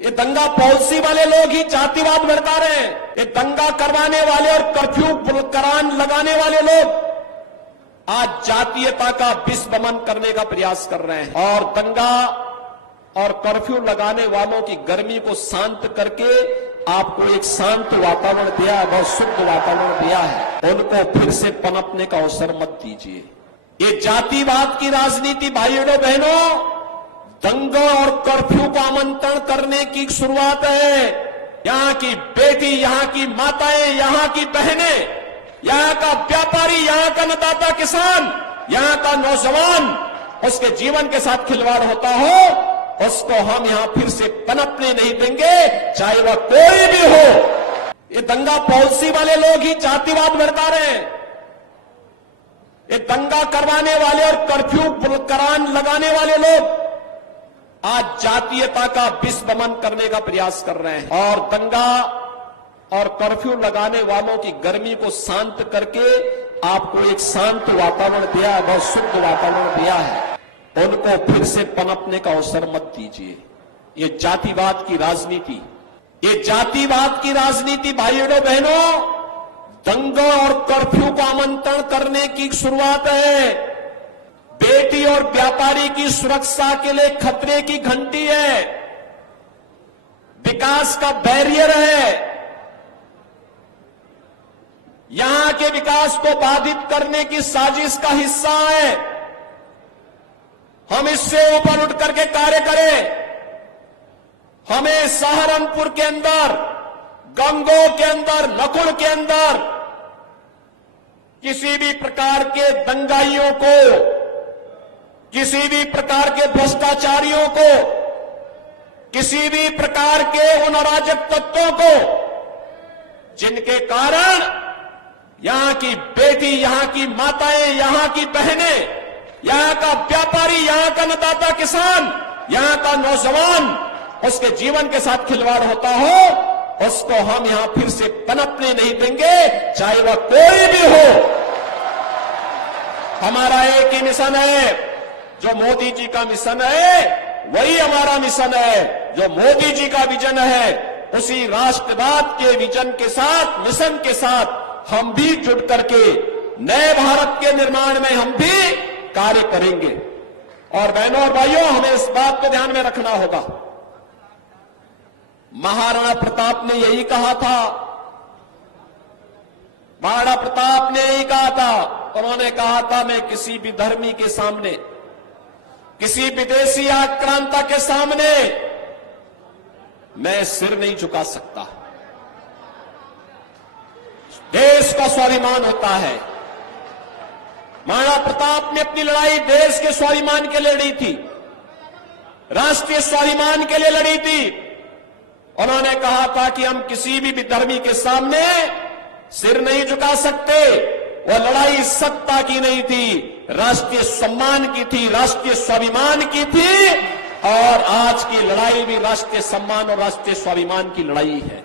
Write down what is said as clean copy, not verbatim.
ये दंगा पॉलिसी वाले लोग ही जातिवाद भड़का रहे हैं। ये दंगा करवाने वाले और कर्फ्यू करान लगाने वाले लोग आज जातीयता का विस्मरण करने का प्रयास कर रहे हैं और दंगा और कर्फ्यू लगाने वालों की गर्मी को शांत करके आपको एक शांत वातावरण दिया है, बहुत शुद्ध वातावरण दिया है। उनको फिर से पनपने का अवसर मत दीजिए। ये जातिवाद की राजनीति भाइयों बहनों, दंगा और कर्फ्यू को आमंत्रण करने की शुरुआत है। यहां की बेटी, यहां की माताएं, यहां की बहनें, यहां का व्यापारी, यहां का अन्नदाता किसान, यहां का नौजवान, उसके जीवन के साथ खिलवाड़ होता हो, उसको हम यहां फिर से पनपने नहीं देंगे, चाहे वह कोई भी हो। ये दंगा पॉलिसी वाले लोग ही जातिवाद भड़का रहे हैं। ये दंगा करवाने वाले और कर्फ्यू करान लगाने वाले लोग आज जातीयता का विस्मरण करने का प्रयास कर रहे हैं और दंगा और कर्फ्यू लगाने वालों की गर्मी को शांत करके आपको एक शांत वातावरण दिया है, बहुत शुद्ध वातावरण दिया है। उनको फिर से पनपने का अवसर मत दीजिए। ये जातिवाद की राजनीति, ये जातिवाद की राजनीति भाइयों बहनों, दंगा और कर्फ्यू को आमंत्रण करने की शुरुआत है। बेटी और व्यापारी की सुरक्षा के लिए खतरे की घंटी है, विकास का बैरियर है। यहां के विकास को बाधित करने की साजिश का हिस्सा है। हम इससे ऊपर उठ करके कार्य करें। हमें सहारनपुर के अंदर, गंगोह के अंदर, लखुड़ के अंदर किसी भी प्रकार के दंगाइयों को, किसी भी प्रकार के भ्रष्टाचारियों को, किसी भी प्रकार के उन अराजक तत्वों को जिनके कारण यहां की बेटी, यहां की माताएं, यहां की बहनें, यहां का व्यापारी, यहां का अन्नदाता किसान, यहां का नौजवान, उसके जीवन के साथ खिलवाड़ होता हो, उसको हम यहां फिर से पनपने नहीं देंगे, चाहे वह कोई भी हो। हमारा एक ही मिशन है, जो मोदी जी का मिशन है वही हमारा मिशन है। जो मोदी जी का विजन है, उसी राष्ट्रवाद के विजन के साथ, मिशन के साथ हम भी जुड़ करके नए भारत के निर्माण में हम भी कार्य करेंगे। और बहनों और भाइयों, हमें इस बात को ध्यान में रखना होगा। महाराणा प्रताप ने यही कहा था, महाराणा प्रताप ने यही कहा था। उन्होंने कहा था, मैं किसी भी धर्मी के सामने, किसी विदेशी आक्रांता के सामने मैं सिर नहीं झुका सकता। देश का स्वाभिमान होता है। महाराणा प्रताप ने अपनी लड़ाई देश के स्वाभिमान के लिए लड़ी थी, राष्ट्रीय स्वाभिमान के लिए लड़ी थी। उन्होंने कहा था कि हम किसी भी विधर्मी के सामने सिर नहीं झुका सकते। वह लड़ाई सत्ता की नहीं थी, राष्ट्रीय सम्मान की थी, राष्ट्रीय स्वाभिमान की थी। और आज की लड़ाई भी राष्ट्रीय सम्मान और राष्ट्रीय स्वाभिमान की लड़ाई है।